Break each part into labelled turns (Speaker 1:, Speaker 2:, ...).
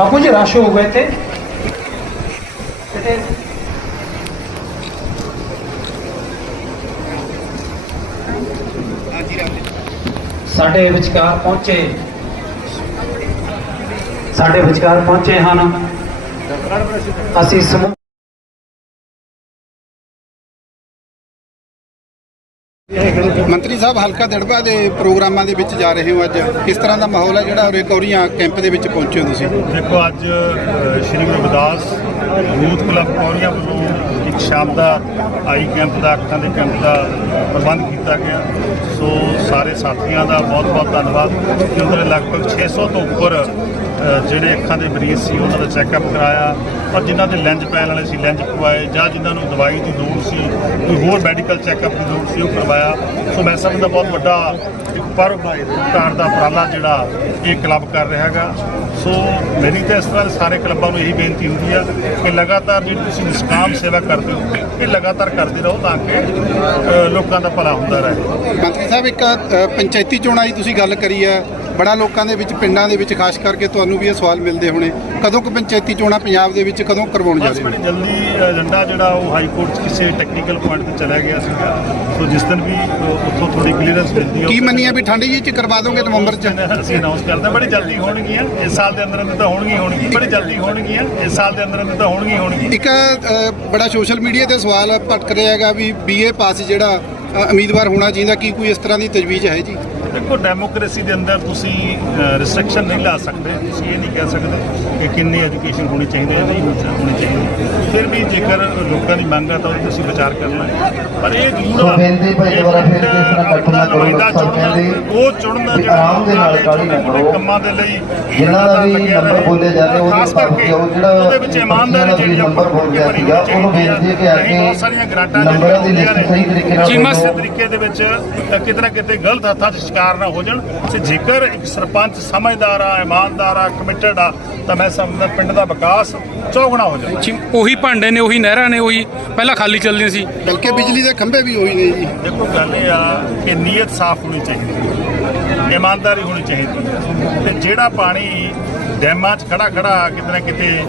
Speaker 1: ਬਾਪੂ ਜੀ ਰਸ਼ ਹੋ ਗਏ ਤੇ ਸਾਡੇ ਵਿਚਕਾਰ ਪਹੁੰਚੇ ਸਾਡੇ ਵਿਚਕਾਰ ਪਹੁੰਚੇ ਹਨ ਅਸੀਂ ਸਮੂਹ
Speaker 2: ਮੰਤਰੀ ਸਾਹਿਬ, ਹਲਕਾ ਦੜਬਾ ਦੇ ਪ੍ਰੋਗਰਾਮਾਂ ਦੇ ਵਿੱਚ ਜਾ ਰਹੇ ਹੋ ਅੱਜ। ਕਿਸ ਤਰ੍ਹਾਂ ਦਾ ਮਾਹੌਲ ਹੈ ਜਿਹੜਾ ਉਰੇ ਕੈਂਪ ਦੇ ਵਿੱਚ ਪਹੁੰਚੇ ਹੋ ਤੁਸੀਂ
Speaker 3: ਦੇਖੋ, ਅੱਜ ਸ਼੍ਰੀ ਗੁਰੂ ਰਵਿਦਾਸ ਯੂਥ ਕਲੱਬ ਕੌਰੀਆਂ ਵੱਲੋਂ ਇੱਕ ਸ਼ਾਮ ਦਾ ਆਈ ਕੈਂਪ ਦਾ, ਅੱਖਾਂ ਦੇ ਕੈਂਪ ਦਾ ਪ੍ਰਬੰਧ ਕੀਤਾ ਗਿਆ। ਸੋ, ਸਾਰੇ ਸਾਥੀਆਂ ਦਾ ਬਹੁਤ ਬਹੁਤ ਧੰਨਵਾਦ ਕਿਉਂਕਿ ਲਗਭਗ 600 ਤੋਂ ਉੱਪਰ ਜਿਹੜੇ ਅੱਖਾਂ ਦੇ ਮਰੀਜ਼ ਸੀ, ਉਹਨਾਂ ਦਾ ਚੈੱਕਅਪ ਕਰਾਇਆ ਔਰ ਜਿਨ੍ਹਾਂ ਦੇ ਲੈਂਜ ਪੈਣ ਵਾਲੇ ਸੀ ਲੈਂਜ ਪਵਾਏ ਜਾਂ ਜਿਨ੍ਹਾਂ ਨੂੰ ਦਵਾਈ ਦੀ ਲੋੜ ਸੀ, ਕੋਈ ਹੋਰ ਮੈਡੀਕਲ ਚੈੱਕਅਪ ਦੀ ਲੋੜ ਸੀ, ਉਹ ਕਰਵਾਇਆ। ਸੋ ਮੈਂ ਸਮਝਦਾ ਬਹੁਤ ਵੱਡਾ ਇੱਕ ਪਰਵ ਕਾਰ ਦਾ ਉਪਰਾਲਾ ਜਿਹੜਾ ਇਹ ਕਲੱਬ ਕਰ ਰਿਹਾ ਹੈਗਾ। ਸੋ ਮੇਰੀ ਤਾਂ ਇਸ ਤਰ੍ਹਾਂ ਦੇ ਸਾਰੇ ਕਲੱਬਾਂ ਨੂੰ ਇਹੀ ਬੇਨਤੀ ਹੁੰਦੀ ਆ ਕਿ ਲਗਾਤਾਰ ਜਿਹੜੀ ਤੁਸੀਂ ਨਿਸ਼ਕਾਮ ਸੇਵਾ ਕਰਦੇ ਹੋ, ਇਹ ਲਗਾਤਾਰ ਕਰਦੇ ਰਹੋ ਤਾਂ ਕਿ ਲੋਕਾਂ ਦਾ ਭਲਾ ਹੁੰਦਾ ਰਹੇ।
Speaker 2: ਮੰਤਰੀ ਸਾਹਿਬ, ਇੱਕ ਪੰਚਾਇਤੀ ਚੋਣਾਂ ਦੀ ਤੁਸੀਂ ਗੱਲ ਕਰੀ ਹੈ। ਬੜਾ ਲੋਕਾਂ ਦੇ ਵਿੱਚ ਪਿੰਡਾਂ ਦੇ ਵਿੱਚ ਖਾਸ ਕਰਕੇ ਤੁਹਾਨੂੰ ਵੀ ਇਹ ਸਵਾਲ ਮਿਲਦੇ ਹੋਣੇ ਕਦੋਂ ਕੁ ਪੰਚਾਇਤੀ ਚੋਣਾਂ ਪੰਜਾਬ ਦੇ ਵਿੱਚ ਕਦੋਂ ਕਰਵਾਉਣ ਜਾ ਰਹੇ ਹੋ
Speaker 3: ਬੜੀ ਜਲਦੀ ਏਜੰਡਾ ਜਿਹੜਾ ਉਹ ਹਾਈ ਕੋਰਟ 'ਚ ਕਿਸੇ ਟੈਕਨੀਕਲ ਪੁਆਇੰਟ ਤੇ ਚਲਾ ਗਿਆ ਸੀਗਾ। ਸੋ ਜਿਸ ਦਿਨ ਵੀ ਉੱਥੋਂ ਥੋੜੀ ਕਲੀਅਰੈਂਸ ਮਿਲਦੀ
Speaker 2: ਕੀ
Speaker 3: ਹੈ
Speaker 2: ਮੰਨੀਆਂ ਵੀ ਠੰਡ ਜੀ ਚ ਕਰਵਾ ਦੋਗੇ ਨਵੰਬਰ ਚ?
Speaker 3: ਅਸੀਂ ਅਨਾਉਂਸ ਕਰਦੇ ਬੜੀ ਜਲਦੀ ਹੋਣਗੀਆਂ ਇਸ ਸਾਲ ਦੇ ਅੰਦਰ ਅੰਦਰ ਤਾਂ ਹੋਣਗੀਆਂ ਹੋਣਗੀਆਂ ਬੜੀ ਜਲਦੀ ਹੋਣਗੀਆਂ ਇਸ ਸਾਲ ਦੇ ਅੰਦਰ ਅੰਦਰ ਤਾਂ ਹੋਣਗੀਆਂ ਹੋਣਗੀਆਂ।
Speaker 2: ਇੱਕ ਬੜਾ ਸੋਸ਼ਲ ਮੀਡੀਆ ਤੇ ਸਵਾਲ ਭਟਕ ਰਿਹਾ ਹੈਗਾ ਵੀ ਬੀਏ ਪਾਸ ਜਿਹੜਾ ਉਮੀਦਵਾਰ ਹੋਣਾ ਚਾਹੀਦਾ ਕੀ ਕੋਈ ਇਸ ਤਰ੍ਹਾਂ ਦੀ ਤਜਵੀਜ਼ ਹੈ ਜੀ?
Speaker 3: ਦੇਖੋ ਡੈਮੋਕ੍ਰੇਸੀ ਦੇ ਅੰਦਰ ਤੁਸੀਂ ਰਿਸਟ੍ਰਿਕਸ਼ਨ ਨਹੀਂ ਲਾ ਸਕਦੇ। ਤੁਸੀਂ ਇਹ ਨਹੀਂ ਕਹਿ ਸਕਦੇ ਕਿ ਕਿੰਨੀ ਐਜੂਕੇਸ਼ਨ ਹੋਣੀ ਚਾਹੀਦੀ ਹੈ, ਨਹੀਂ ਹੋਣੀ ਚਾਹੀਦੀ। ਫਿਰ ਵੀ ਜੇਕਰ ਲੋਕਾਂ ਦੀ ਮੰਗ ਹੈ ਤਾਂ ਉਹਦੀ ਤੁਸੀਂ ਵਿਚਾਰ ਕਰਨਾ ਹੈ ਪਰ ਇਹ ਜ਼ਰੂਰ
Speaker 4: ਸੋ ਬੇਨਤੀ ਭਾਈ ਦੁਬਾਰਾ ਫਿਰ ਕਿਸ ਤਰ੍ਹਾਂ ਇਕੱਠ ਨਾ ਕਰੋ ਸਭ ਕਹਿੰਦੇ
Speaker 3: ਉਹ ਚੁਣਨਾ
Speaker 4: ਵੀ ਆਰਾਮ ਦੇ ਨਾਲ ਕਾਹਲੀ ਨਾ ਕਰੋ।
Speaker 3: ਕੰਮਾਂ ਦੇ ਲਈ
Speaker 4: ਜਿਨ੍ਹਾਂ ਦਾ ਵੀ ਨੰਬਰ ਬੋਲੇ ਜਾਂਦੇ ਉਹਦੇ
Speaker 3: ਕਰਕੇ
Speaker 4: ਉਹ ਜਿਹੜਾ
Speaker 3: ਉਹਦੇ ਵਿੱਚ ਇਮਾਨਦਾਰੀ ਜਿਹੜੀ ਆ,
Speaker 4: ਨੰਬਰ ਬੋਲ ਗਿਆ ਸੀਗਾ ਉਹਨੂੰ
Speaker 3: ਆ।
Speaker 4: ਬੇਨਤੀ ਕਿ
Speaker 3: ਨਹੀਂ, ਬਹੁਤ ਸਾਰੀਆਂ
Speaker 4: ਅੱਗੇ
Speaker 3: ਗ੍ਰਾਂਟਾਂ
Speaker 4: ਨੰਬਰਾਂ ਦੀ ਲਿਸਟ ਸਹੀ ਤਰੀਕੇ ਨਾਲ
Speaker 3: ਜੀ
Speaker 4: ਦਿਓ।
Speaker 3: ਮਸ ਤਰੀਕੇ ਦੇ ਵਿੱਚ ਕਿਤੇ ਨਾ ਕਿਤੇ ਗਲਤ ਹੱਥਾਂ 'ਚ ਸ਼ਿਕਾਰ ਨਾ ਹੋ ਜਾਣ ਤੇ ਜੇਕਰ ਇੱਕ ਸਰਪੰਚ ਸਮਝਦਾਰ ਆ ਇਮਾਨਦਾਰ ਆ ਕਮਿਟਡ ਆ ਤਾਂ ਮੈਂ ਸਮਝਦਾ ਪਿੰਡ ਦਾ ਵਿਕਾਸ ਚੌਗਣਾ ਹੋ ਜਾਵੇ
Speaker 5: ਉਹੀ ਭਾਂਡੇ ਨੇ ਉਹੀ ਨਹਿਰਾਂ ਨੇ ਉਹੀ ਪਹਿਲਾਂ ਖਾਲੀ ਚੱਲਦੀਆਂ ਸੀ।
Speaker 2: ਬਲਕਿ ਬਿਜਲੀ ਦੇ ਖੰਭੇ ਵੀ ਹੋਈ ਨੇ ਜੀ।
Speaker 3: ਦੇਖੋ ਗੱਲ ਇਹ ਆ ਕਿ ਨੀਅਤ ਸਾਫ਼ ਹੋਣੀ ਚਾਹੀਦੀ ਹੈ। ਇਮਾਨਦਾਰੀ ਹੋਣੀ ਚਾਹੀਦੀ ਹੈ। ਤੇ ਜਿਹੜਾ ਪਾਣੀ ਡੈਮਾਂ 'ਚ ਖੜਾ ਖੜਾ ਕਿਤੇ ਨਾ ਕਿਤੇ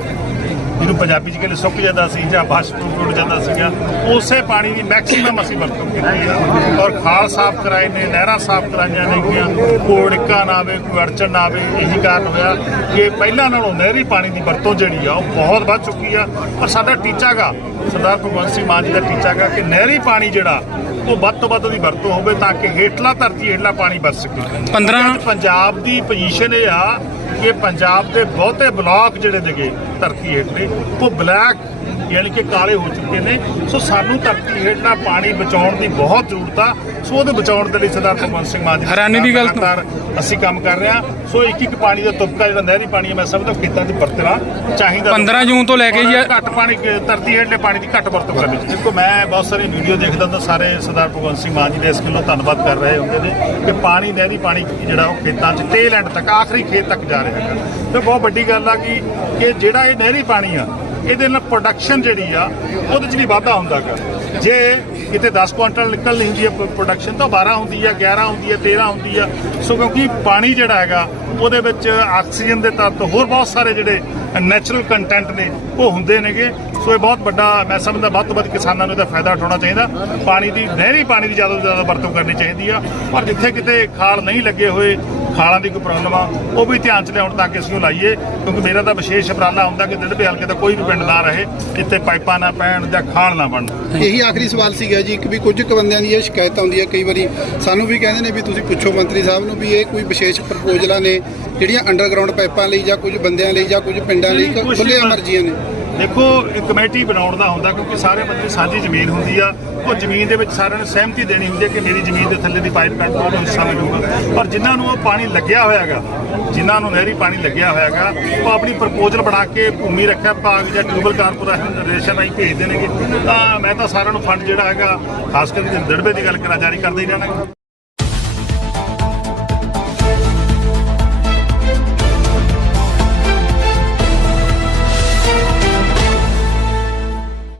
Speaker 3: ਜਿਹਨੂੰ ਪੰਜਾਬੀ 'ਚ ਕਹਿੰਦੇ ਸੁੱਕ ਜਾਂਦਾ ਸੀ ਜਾਂ ਬਾਸ਼ਪ ਟੁੱਟ ਜਾਂਦਾ ਸੀਗਾ ਉਸੇ ਪਾਣੀ ਦੀ ਮੈਕਸਿਮਮ ਅਸੀਂ ਵਰਤੋਂ ਕੀਤੀ ਹੈ। ਔਰ ਖਾਲ ਸਾਫ਼ ਕਰਾਏ ਨੇ ਨਹਿਰਾਂ ਸਾਫ਼ ਕਰਾਈਆਂ ਨੇਗੀਆਂ ਕੋਈ ਡਿੱਕਾ ਨਾ ਆਵੇ ਕੋਈ ਅੜਚਣ ਨਾ ਆਵੇ ਇਹੀ ਕਾਰਨ ਹੋਇਆ ਕਿ ਪਹਿਲਾਂ ਨਾਲੋਂ ਨਹਿਰੀ ਪਾਣੀ ਦੀ ਵਰਤੋਂ ਜਿਹੜੀ ਆ ਉਹ ਬਹੁਤ ਵੱਧ ਚੁੱਕੀ ਆ। ਔਰ ਸਾਡਾ ਟੀਚਾ ਗਾ ਸਰਦਾਰ ਭਗਵੰਤ ਸਿੰਘ ਮਾਨ ਜੀ ਦਾ ਟੀਚਾ ਗਾ ਕਿ ਨਹਿਰੀ ਪਾਣੀ ਜਿਹੜਾ ਉਹ ਵੱਧ ਤੋਂ ਵੱਧ ਦੀ ਵਰਤੋਂ ਹੋਵੇ ਤਾਂ ਕਿ ਹੇਠਲਾ ਧਰਤੀ ਹੇਠਲਾ ਪਾਣੀ ਬਚ ਸਕੇ।
Speaker 5: 15
Speaker 3: ਅੱਜ ਪੰਜਾਬ ਦੀ ਪੋਜੀਸ਼ਨ ਇਹ ਆ ਕਿ ਪੰਜਾਬ ਦੇ ਬਹੁਤੇ ਬਲਾਕ ਜਿਹੜੇ ਨੇਗੇ ਧਰਤੀ ਹੇਠਲੇ ਉਹ ਬਲੈਕ ਯਾਨੀ ਕਿ ਕਾਲੇ ਹੋ ਚੁੱਕੇ ਨੇ। ਸੋ ਸਾਨੂੰ ਧਰਤੀ ਹੇਠਲਾ ਪਾਣੀ ਬਚਾਉਣ ਦੀ ਬਹੁਤ ਜ਼ਰੂਰਤ ਆ। ਸੋ ਉਹਦੇ ਬਚਾਉਣ ਦੇ ਲਈ ਸਰਦਾਰ ਭਗਵੰਤ ਸਿੰਘ ਮਾਨ ਜੀ
Speaker 5: ਹੈਰਾਨੀ ਦੀ ਗੱਲ ਤਾਂ-
Speaker 3: ਅਸੀਂ ਕੰਮ ਕਰ ਰਹੇ ਹਾਂ। ਸੋ ਇੱਕ ਇੱਕ ਪਾਣੀ ਦਾ ਤੁਪਕਾ ਜਿਹੜਾ ਨਹਿਰੀ ਪਾਣੀ ਹੈ ਮੈਂ ਸਮਝਦਾ ਖੇਤਾਂ 'ਚ ਵਰਤਣਾ ਚਾਹੀਦਾ।
Speaker 5: 15 ਜੂਨ ਤੋਂ ਲੈ ਕੇ ਜੀ
Speaker 3: ਘੱਟ ਪਾਣੀ ਧਰਤੀ ਹੇਠਲੇ ਪਾਣੀ ਦੀ ਘੱਟ ਵਰਤੋਂ ਕਰਨੀ। ਦੇਖੋ ਮੈਂ ਬਹੁਤ ਸਾਰੀ ਵੀਡੀਓ ਦੇਖਦਾ ਹੁੰਦਾ ਸਾਰੇ ਸਰਦਾਰ ਭਗਵੰਤ ਸਿੰਘ ਮਾਨ ਜੀ ਦੇ ਇਸ ਗੱਲੋਂ ਧੰਨਵਾਦ ਕਰ ਰਹੇ ਹੁੰਦੇ ਨੇ ਕਿ ਪਾਣੀ ਨਹਿਰੀ ਪਾਣੀ ਜਿਹੜਾ ਉਹ ਖੇਤਾਂ 'ਚ ਟੇਲ ਐਂਡ ਤੱਕ ਆਖਰੀ ਖੇਤ ਤੱਕ ਜਾ ਰਿਹਾ ਹੈਗਾ ਤੇ ਬਹੁਤ ਵੱਡੀ ਗੱਲ ਆ ਕਿ ਕਿ ਜਿਹੜਾ ਇਹ ਨਹਿਰੀ ਪਾਣੀ ਆ ਇਹਦੇ ਨਾਲ ਪ੍ਰੋਡਕਸ਼ਨ ਜਿਹੜੀ ਆ, ਉਹਦੇ 'ਚ ਵੀ ਵਾਧਾ ਹੁੰਦਾ ਗਾ। ਜੇ ਕਿਤੇ 10 ਕੁਇੰਟਲ ਨਿਕਲਣੀ ਹੁੰਦੀ ਹੈ ਪ੍ਰੋਡਕਸ਼ਨ ਤਾਂ 12 ਹੁੰਦੀ ਆ 11 ਹੁੰਦੀ ਆ 13 ਹੁੰਦੀ ਆ। ਸੋ ਕਿਉਂਕਿ ਪਾਣੀ ਜਿਹੜਾ ਹੈਗਾ, ਉਹਦੇ ਵਿੱਚ ਆਕਸੀਜਨ ਦੇ ਤੱਤ ਹੋਰ ਬਹੁਤ ਸਾਰੇ ਜਿਹੜੇ ਨੈਚੁਰਲ ਕੰਟੈਂਟ ਨੇ, ਉਹ ਹੁੰਦੇ ਨੇਗੇ। ਸੋ ਇਹ ਬਹੁਤ ਵੱਡਾ, ਮੈਂ ਸਮਝਦਾ ਵੱਧ ਤੋਂ ਵੱਧ ਕਿਸਾਨਾਂ ਨੂੰ ਇਹਦਾ ਫਾਇਦਾ ਉਠਾਉਣਾ ਚਾਹੀਦਾ। ਪਾਣੀ ਦੀ, ਨਹਿਰੀ ਪਾਣੀ ਦੀ ਜ਼ਿਆਦਾ ਤੋਂ ਜ਼ਿਆਦਾ ਵਰਤੋਂ ਕਰਨੀ ਚਾਹੀਦੀ ਆ। ਪਰ ਜਿੱਥੇ ਕਿਤੇ ਖਾਲ ਨਹੀਂ ਲੱਗੇ ਹੋਏ ਖਾਲਾਂ ਦੀ ਕੋਈ ਪ੍ਰੋਬਲਮ ਆ ਉਹ ਵੀ ਧਿਆਨ ਚ ਲਿਆਉਣ ਤਾਂ ਕਿ ਅਸੀਂ ਉਹ ਲਾਈਏ ਕਿਉਂਕਿ ਮੇਰਾ ਤਾਂ ਵਿਸ਼ੇਸ਼ ਉਪਰਾਲਾ ਹੁੰਦਾ ਕਿ ਦਿਲਬੇ ਹਲਕੇ ਦਾ ਕੋਈ ਵੀ ਪਿੰਡ ਨਾ ਰਹੇ ਜਿੱਥੇ ਪਾਈਪਾਂ ਨਾ ਪੈਣ ਜਾਂ ਖਾਲ ਨਾ ਬਣਨ।
Speaker 2: ਇਹੀ ਆਖਰੀ ਸਵਾਲ ਸੀਗਾ ਜੀ ਇੱਕ ਵੀ ਕੁਝ ਕੁ ਬੰਦਿਆਂ ਦੀ ਇਹ ਸ਼ਿਕਾਇਤ ਆਉਂਦੀ ਹੈ ਕਈ ਵਾਰੀ ਸਾਨੂੰ ਵੀ ਕਹਿੰਦੇ ਨੇ ਵੀ ਤੁਸੀਂ ਪੁੱਛੋ ਮੰਤਰੀ ਸਾਹਿਬ ਨੂੰ ਵੀ ਇਹ ਕੋਈ ਵਿਸ਼ੇਸ਼ ਪ੍ਰਪੋਜ਼ਲਾਂ ਨੇ ਜਿਹੜੀਆਂ ਅੰਡਰਗਰਾਉਂਡ ਪਾਈਪਾਂ ਲਈ ਜਾਂ ਕੁਝ ਬੰਦਿਆਂ ਲਈ ਜਾਂ ਕੁਝ ਪਿੰਡਾਂ ਲਈ ਖੁੱਲੇ ਮਰਜ਼ੀਆਂ ਨੇ।
Speaker 3: ਦੇਖੋ ਕਮੇਟੀ ਬਣਾਉਣ ਦਾ ਹੁੰਦਾ ਕਿਉਂਕਿ ਸਾਰੇ ਬੰਦੇ ਸਾਂਝੀ ਜ਼ਮੀਨ ਹੁੰਦੀ ਆ। ਉਹ ਜ਼ਮੀਨ ਦੇ ਵਿੱਚ ਸਾਰਿਆਂ ਨੂੰ ਸਹਿਮਤੀ ਦੇਣੀ ਹੁੰਦੀ ਹੈ ਕਿ ਮੇਰੀ ਜ਼ਮੀਨ ਦੇ ਥੱਲੇ ਦੀ ਪਾਈਪ ਪੈਣ ਤੋਂ ਹਿੱਸਾ ਮਿਲੂਗਾ। ਪਰ ਜਿਨ੍ਹਾਂ ਨੂੰ ਉਹ ਪਾਣੀ ਲੱਗਿਆ ਹੋਇਆਗਾ ਜਿਨ੍ਹਾਂ ਨੂੰ ਨਹਿਰੀ ਪਾਣੀ ਲੱਗਿਆ ਹੋਇਆਗਾ ਉਹ ਆਪਣੀ ਪ੍ਰਪੋਜ਼ਲ ਬਣਾ ਕੇ ਭੂਮੀ ਰੱਖਿਆ ਵਿਭਾਗ ਜਾਂ ਟਿਊਬਲ ਕਾਰਪੋਰੇਸ਼ਨ ਰਾਹੀਂ ਭੇਜ ਦੇਣਗੇ। ਤਾਂ ਮੈਂ ਤਾਂ ਸਾਰਿਆਂ ਨੂੰ ਫੰਡ ਜਿਹੜਾ ਹੈਗਾ, ਖਾਸ ਕਰਕੇ ਦੜਬੇ ਦੀ ਗੱਲ ਕਰਾਂ, ਜਾਰੀ ਕਰਦੇ ਹੀ ਰਹਿਣਾ।